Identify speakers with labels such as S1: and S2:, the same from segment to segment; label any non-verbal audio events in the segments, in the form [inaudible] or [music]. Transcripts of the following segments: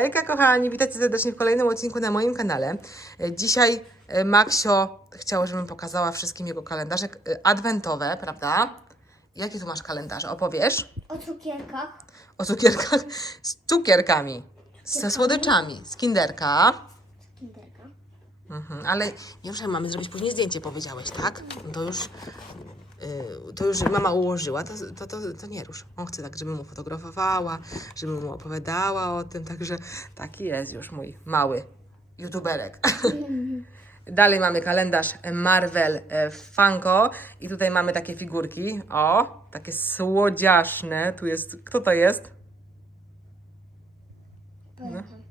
S1: Hejka kochani, witajcie serdecznie w kolejnym odcinku na moim kanale. E, Dzisiaj e, Maksio chciał, żebym pokazała wszystkim jego kalendarze e, adwentowe, prawda? Jakie tu masz kalendarze? Opowiesz?
S2: O cukierkach.
S1: O cukierkach z cukierkami, ze słodyczami, z kinderka.
S2: Kinderka.
S1: Mhm, ale już mamy zrobić później zdjęcie, powiedziałeś, tak? No To już, to już mama ułożyła, to, to, to, to nie rusz. On chce tak, żebym mu fotografowała, żebym mu opowiadała o tym, także taki jest już mój mały youtuberek. [laughs] Dalej mamy kalendarz Marvel e, Funko i tutaj mamy takie figurki, o, takie słodziaszne. Tu jest, kto to jest?
S2: Pamiętam.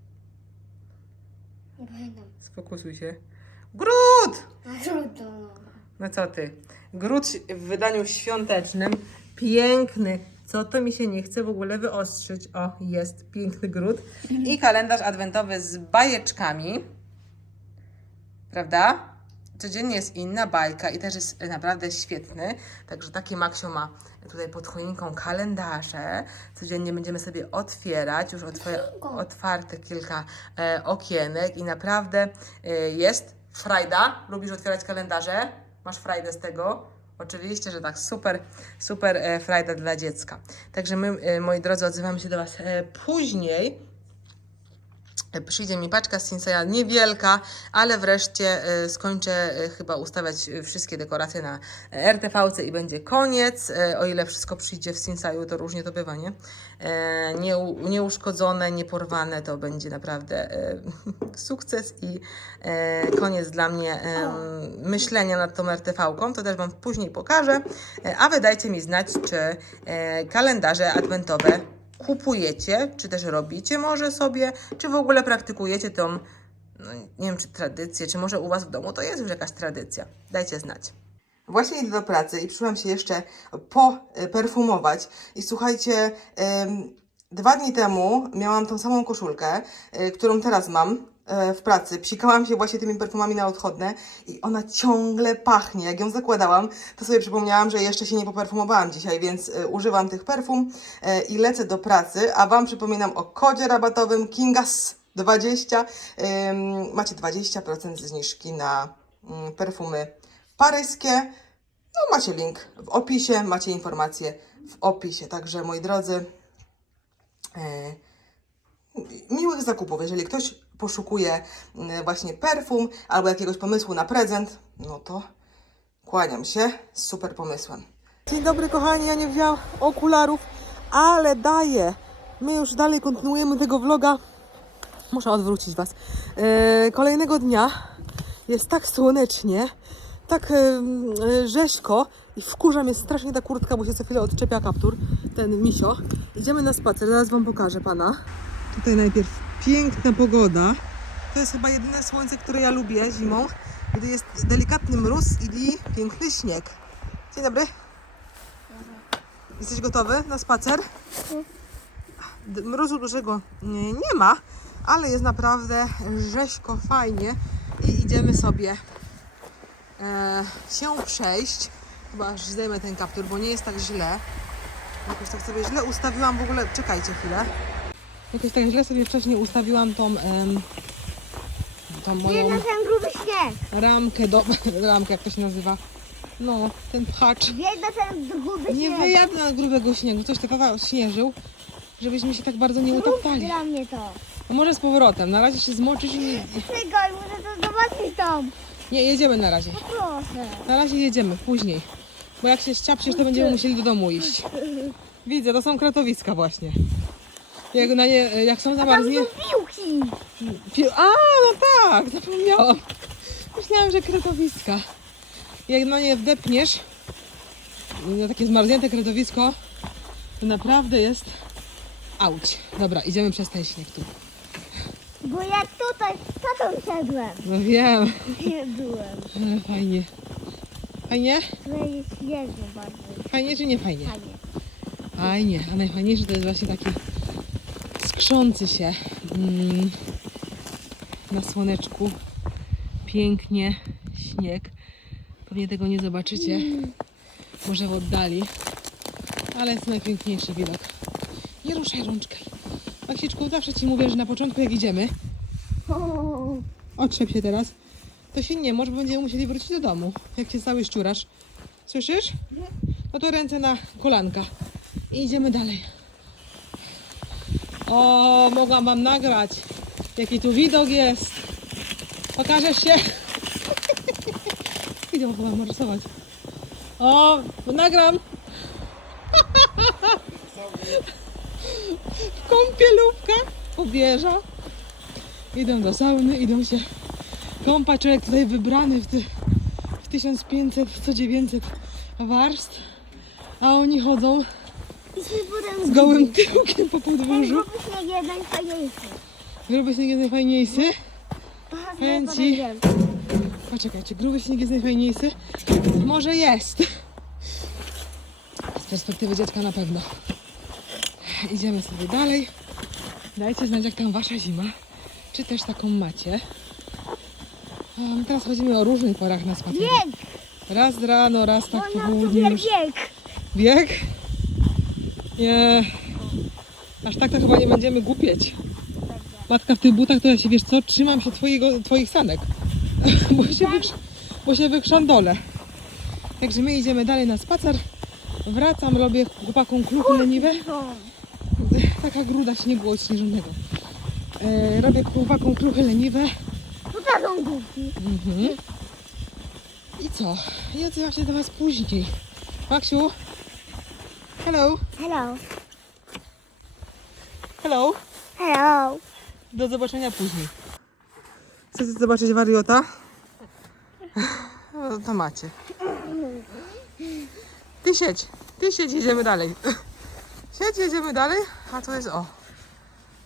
S2: Nie pamiętam.
S1: Sfokusuj się. Grud!
S2: Trudno.
S1: No co ty? Grud w wydaniu świątecznym. Piękny. Co to mi się nie chce w ogóle wyostrzyć? O, jest piękny gród. I kalendarz adwentowy z bajeczkami. Prawda? Codziennie jest inna bajka i też jest naprawdę świetny. Także taki Maksio ma tutaj pod choinką kalendarze. Codziennie będziemy sobie otwierać. Już otw otwarte kilka e, okienek i naprawdę e, jest frajda. Lubisz otwierać kalendarze? Masz frajdę z tego? Oczywiście, że tak. Super, super e, frajda dla dziecka. Także my, e, moi drodzy, odzywamy się do Was e, później. E, Przyjdzie mi paczka z Sinseya niewielka, ale wreszcie e, skończę e, chyba ustawiać wszystkie dekoracje na RTV-ce i będzie koniec. O ile wszystko przyjdzie w Sinseyu, to różnie to bywa, nie? Nieu- Nieuszkodzone, nieporwane to będzie naprawdę [laughs] sukces i koniec dla mnie myślenia nad tą RTV-ką. To też Wam później pokażę. A Wy dajcie mi znać, czy kalendarze adwentowe kupujecie, czy też robicie może sobie, czy w ogóle praktykujecie tą, no, nie wiem, czy tradycję, czy może u Was w domu to jest już jakaś tradycja. Dajcie znać. Właśnie idę do pracy i przyszłam się jeszcze poperfumować. I słuchajcie, dwa dni temu miałam tą samą koszulkę, e, którą teraz mam w pracy. Psikałam się właśnie tymi perfumami na odchodne i ona ciągle pachnie. Jak ją zakładałam, to sobie przypomniałam, że jeszcze się nie poperfumowałam dzisiaj, więc e, używam tych perfum e, i lecę do pracy. A Wam przypominam o kodzie rabatowym Kingas 20. Ym, macie 20% zniżki na mm, perfumy paryskie. No, macie link w opisie, macie informacje w opisie. Także moi drodzy, e, miłych zakupów. Jeżeli ktoś poszukuje mm, właśnie perfum albo jakiegoś pomysłu na prezent, no to kłaniam się z super pomysłem. Dzień dobry kochani, ja nie wzięłam okularów, ale daję. My już dalej kontynuujemy tego vloga. Muszę odwrócić Was. E, kolejnego dnia jest tak słonecznie, tak e, e, rzeźko i wkurza mnie strasznie ta kurtka, bo się co chwilę odczepia kaptur, ten misio. Idziemy na spacer, zaraz Wam pokażę Pana. Tutaj najpierw piękna pogoda. To jest chyba jedyne słońce, które ja lubię zimą, gdy jest delikatny mróz i piękny śnieg. Dzień dobry. Jesteś gotowy na spacer? Mrozu dużego nie, nie ma, ale jest naprawdę rzeźko, fajnie i idziemy sobie e, się przejść. Chyba aż zdejmę ten kaptur, bo nie jest tak źle. Jakoś tak sobie źle ustawiłam w ogóle. Czekajcie chwilę. Jakoś tak źle sobie wcześniej ustawiłam tą, em, tą
S2: Nie
S1: moją
S2: na ten gruby śnieg.
S1: ramkę do. [laughs] ramkę, jak to się nazywa. No, ten pchacz.
S2: Jedź na ten gruby
S1: Nie
S2: śnieg.
S1: wyjadę na grubego śniegu, coś takiego śnieżył, żebyśmy się tak bardzo nie
S2: Rób
S1: utopali.
S2: dla mnie to.
S1: No może z powrotem, na razie się zmoczysz i nie...
S2: Czekaj, muszę to zobaczyć tam.
S1: Nie, jedziemy na razie.
S2: Proszę.
S1: Na razie jedziemy, później. Bo jak się ściapsiesz, to będziemy musieli do domu iść. Widzę, to są kratowiska właśnie. Jak, na nie, jak są
S2: Tam
S1: zamarznie...
S2: są piłki.
S1: Pi- A, no tak, zapomniałam. Myślałam, że kretowiska. Jak na nie wdepniesz, na takie zmarznięte kretowisko, to naprawdę jest auć. Dobra, idziemy przez ten śnieg tu.
S2: Bo ja tutaj z tatą szedłem.
S1: No wiem,
S2: Nie byłem.
S1: ale fajnie. Fajnie?
S2: Tutaj jest śnieżno bardzo.
S1: Fajnie czy nie fajnie?
S2: Fajnie.
S1: Fajnie, a najfajniejsze to jest właśnie taki skrzący się mm, na słoneczku. Pięknie, śnieg. Pewnie tego nie zobaczycie, może w oddali, ale jest najpiękniejszy widok. Nie ruszaj rączkę. Maksiczku, zawsze ci mówię, że na początku jak idziemy, otrzep się teraz, to się nie może, bo będziemy musieli wrócić do domu, jak się cały szczurasz. Słyszysz? No to ręce na kolanka. I idziemy dalej. O, mogłam wam nagrać, jaki tu widok jest. Pokażesz się? [laughs] Idę chyba narysować. O, nagram. [laughs] Kąpielówka, pobierza. Idą do sauny, idą się kąpać. Człowiek tutaj wybrany w, ty, w 1500, co 900 warstw. A oni chodzą z gołym tyłkiem po podwórzu.
S2: Gruby śnieg jeden fajniejszy.
S1: Gruby śnieg jest najfajniejszy. Powiem ci. Poczekaj, czy gruby śnieg jest najfajniejszy? Może jest. Z perspektywy dziecka na pewno. Idziemy sobie dalej. Dajcie znać, jak tam wasza zima. Czy też taką macie. Um, teraz chodzimy o różnych porach na spacer.
S2: Bieg!
S1: Raz rano, raz tak po południu.
S2: bieg!
S1: Bieg? Nie. Aż tak to chyba nie będziemy głupieć. Matka w tych butach to ja się, wiesz co, trzymam się twojego, twoich sanek. [laughs] bo, się wykrz- bo się wykrzandolę. Także my idziemy dalej na spacer. Wracam, robię chłopakom kluchy leniwe. Taka gruda śniegu odśnieżonego. E, robię chłopakom kluchy leniwe.
S2: to są głupki.
S1: Mhm. I co? Odzywam się do Was później. Maksiu? Hello?
S2: Hello.
S1: Hello?
S2: Hello.
S1: Do zobaczenia później. Chcecie zobaczyć wariota? No, to macie. Ty siedź, ty siedź, jedziemy dalej. Siedź, jedziemy dalej. A to jest o.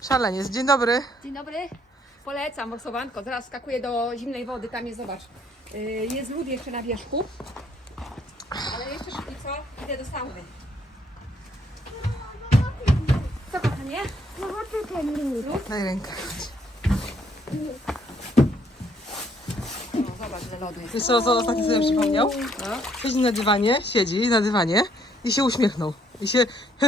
S1: Szaleniec. Dzień dobry.
S3: Dzień dobry. Polecam morsowanko. Zaraz skakuję do zimnej wody. Tam jest, zobacz. y, Jest lód jeszcze na wierzchu. Ale jeszcze póki co idę do sauny. Co kochanie?
S2: No bo tu ten lód.
S1: Daj rękę.
S3: No, zobacz, że lodu jest.
S1: Wiesz co, co ostatnio sobie przypomniał? Siedzi na dywanie, siedzi na dywanie i się uśmiechnął. I się... [laughs]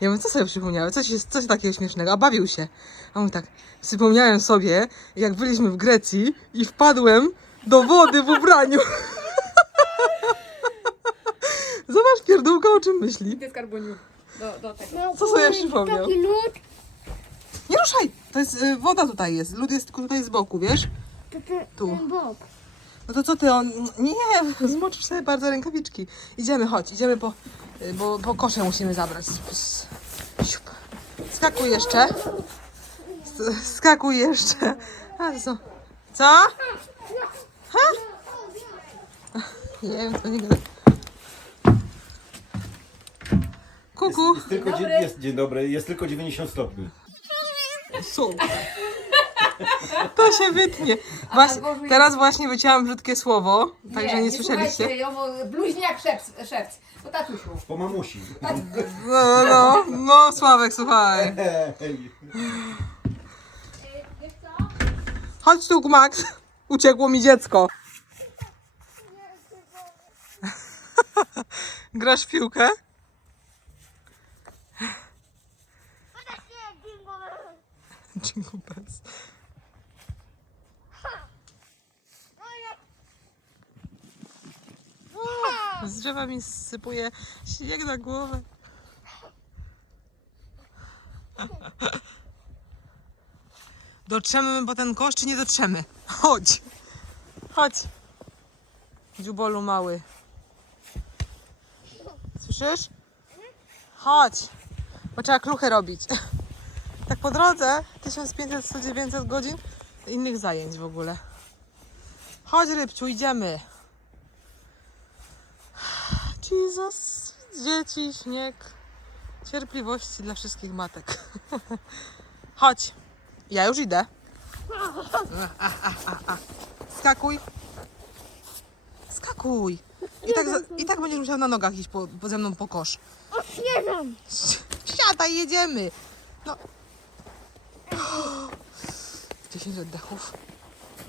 S1: Ja mówię, co sobie przypomniałem? Coś, jest, coś takiego śmiesznego, a bawił się. A on tak, przypomniałem sobie, jak byliśmy w Grecji i wpadłem do wody w ubraniu. [laughs] Zobacz, pierdółka o czym myśli.
S3: Idę skarboniu. Do, do tego.
S2: No,
S1: Co sobie
S2: kurde,
S1: przypomniał?
S2: Taki lód,
S1: Nie ruszaj! To jest, y, woda tutaj jest, lód jest tylko tutaj z boku, wiesz?
S2: to ten,
S1: Tu.
S2: ten bok.
S1: No to co ty, on... Nie, nie, [laughs] zmoczysz sobie bardzo rękawiczki. Idziemy, chodź, idziemy po... y, Bo, po kosze musimy zabrać. Siup. Skakuj jeszcze. S- Skakuj jeszcze. A, to co? Co? Ha? Nie wiem, co nie gada. Kuku.
S4: Jest tylko dzie- jest, dzień dobry, jest tylko 90 stopni.
S1: Su. [laughs] To się wytnie. Właśnie, teraz właśnie wycięłam brzydkie słowo, także nie, słyszeliście.
S3: słuchajcie, ją bluźni jak szewc, szewc. To tatusiu.
S4: Po mamusi.
S1: No, no, no, no, Sławek, słuchaj. [laughs] Chodź tu, Max. Uciekło mi dziecko. [laughs] Grasz w piłkę? Jingle bells. Z drzewa mi sypuje śnieg na głowę. Dotrzemy my po ten kosz, czy nie dotrzemy? Chodź. Chodź. Dziubolu mały. Słyszysz? Chodź. Bo trzeba kluchę robić. Po drodze 1500-900 godzin innych zajęć w ogóle. Chodź rybciu, idziemy. Jesus, dzieci, śnieg. Cierpliwości dla wszystkich matek. [laughs] Chodź. Ja już idę. Skakuj. Skakuj. I tak, za- I tak będziesz musiał na nogach iść po, po ze mną po kosz.
S2: Odśnieżam.
S1: Siadaj, jedziemy. No. 10 oddechów.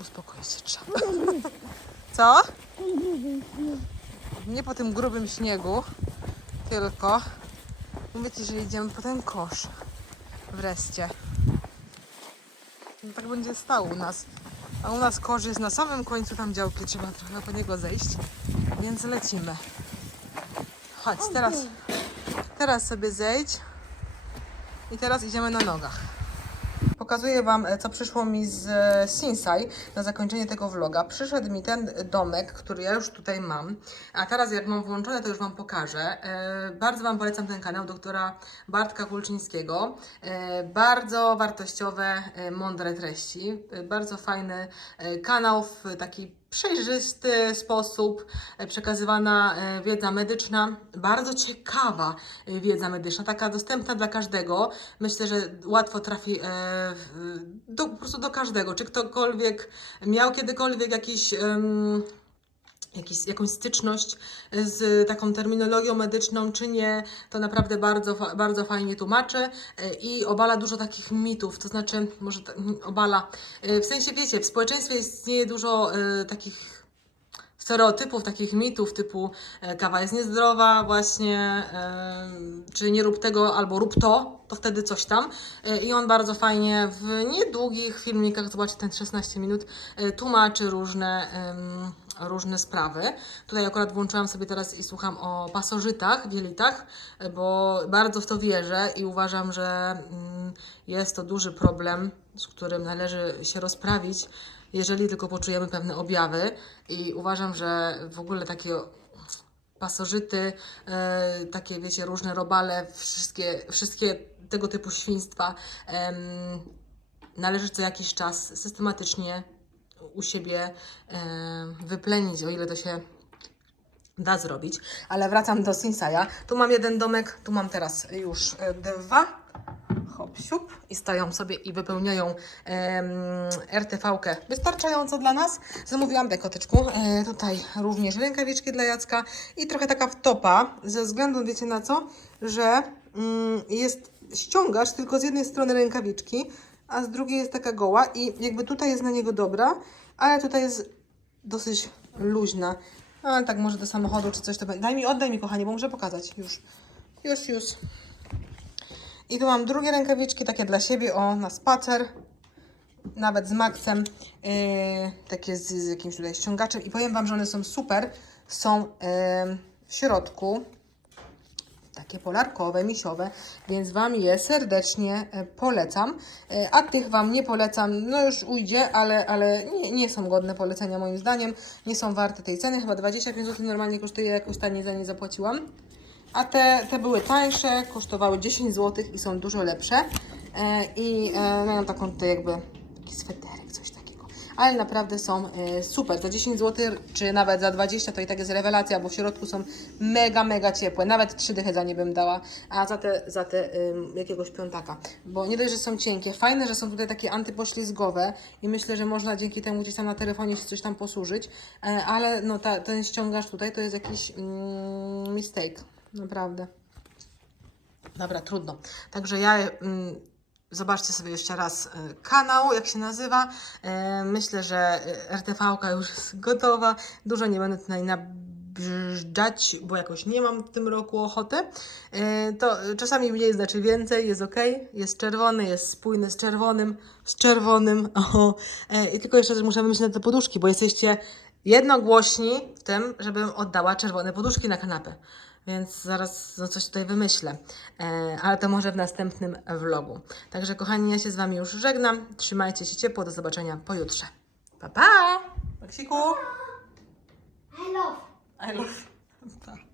S1: Uspokoić się trzeba. [laughs] Co? Nie po tym grubym śniegu, tylko mówię ci, że idziemy po ten kosz. Wreszcie. No tak będzie stał u nas. A u nas korzy jest na samym końcu tam działki, trzeba trochę po niego zejść. Więc lecimy. Chodź, teraz, teraz sobie zejdź. I teraz idziemy na nogach. Pokazuję Wam, e, co przyszło mi z e, Sinsai na zakończenie tego vloga. Przyszedł mi ten domek, który ja już tutaj mam, a teraz jak mam włączone, to już Wam pokażę. E, bardzo Wam polecam ten kanał doktora Bartka Kulczyńskiego. Bardzo wartościowe, mądre treści. Bardzo fajny kanał w taki przejrzysty sposób e, przekazywana e, wiedza medyczna, bardzo ciekawa e, wiedza medyczna, taka dostępna dla każdego. Myślę, że łatwo trafi do, po prostu do każdego. Czy ktokolwiek miał kiedykolwiek jakiś. em, Jakiś, jakąś styczność z taką terminologią medyczną, czy nie, to naprawdę bardzo, bardzo fajnie tłumaczy i obala dużo takich mitów, to znaczy, może ta- obala, e, w sensie wiecie, w społeczeństwie istnieje dużo e, takich stereotypów, takich mitów typu kawa jest niezdrowa, właśnie, czy nie rób tego albo rób to, to wtedy coś tam. I on bardzo fajnie w niedługich filmikach, zobaczcie ten 16 minut, tłumaczy różne, różne sprawy. Tutaj akurat włączyłam sobie teraz i słucham o pasożytach w jelitach, bo bardzo w to wierzę i uważam, że mm, jest to duży problem, z którym należy się rozprawić, jeżeli tylko poczujemy pewne objawy. I uważam, że w ogóle takie pasożyty, e, takie wiecie, różne robale, wszystkie, wszystkie tego typu świństwa należy co jakiś czas systematycznie u siebie em, wyplenić, o ile to się da zrobić. Ale wracam do Sinsaja. Tu mam jeden domek, tu mam teraz już e, dwa. Hop, siup. I stoją sobie i wypełniają RTV-kę wystarczająco dla nas. Zamówiłam dekotyczku. E, tutaj również rękawiczki dla Jacka i trochę taka wtopa, ze względu, wiecie na co, że mm, jest ściągacz tylko z jednej strony rękawiczki, a z drugiej jest taka goła i jakby tutaj jest na niego dobra, ale tutaj jest dosyć luźna. No, ale tak może do samochodu czy coś to będzie. Daj mi, oddaj mi kochanie, bo muszę pokazać. Już. Już, już. I tu mam drugie rękawiczki, takie dla siebie, o, na spacer. Nawet z Maxem. Yy, takie z, z jakimś tutaj ściągaczem. I powiem Wam, że one są super. Są yy, w środku takie polarkowe, misiowe, więc Wam je serdecznie e, polecam. E, A tych Wam nie polecam, no już ujdzie, ale, ale nie, nie są godne polecenia moim zdaniem. Nie są warte tej ceny, chyba 25 zł normalnie kosztuje, jakoś taniej za nie zapłaciłam. A te, te były tańsze, kosztowały 10 zł i są dużo lepsze. E, I mają taką tutaj jakby taki sweterek, coś takiego. Ale naprawdę są e, super. Za 10 zł, czy nawet za 20 to i tak jest rewelacja, bo w środku są mega, mega ciepłe. Nawet 3 dychy za nie bym dała, a za te, za te jakiegoś piątaka. Bo nie dość, że są cienkie, fajne, że są tutaj takie antypoślizgowe i myślę, że można dzięki temu gdzieś tam na telefonie się coś tam posłużyć, e, ale no ta, ten ściągacz tutaj to jest jakiś mm, mistake. Naprawdę. Dobra, trudno. Także ja. Zobaczcie sobie jeszcze raz y, kanał, jak się nazywa. E, myślę, że y, RTV już jest gotowa. Dużo nie będę tutaj nabrzdzać, bo jakoś nie mam w tym roku ochoty. E, to czasami mniej znaczy więcej, jest ok. Jest czerwony, jest spójny z czerwonym, z czerwonym. [laughs] O. E, I tylko jeszcze też muszę wymyślić na te poduszki, bo jesteście jednogłośni w tym, żebym oddała czerwone poduszki na kanapę. Więc zaraz no, coś tutaj wymyślę, e, ale to może w następnym vlogu. Także kochani, ja się z Wami już żegnam. Trzymajcie się ciepło, do zobaczenia pojutrze. Pa, pa! Maksiku!
S2: I love.
S1: I love. [laughs] Pa.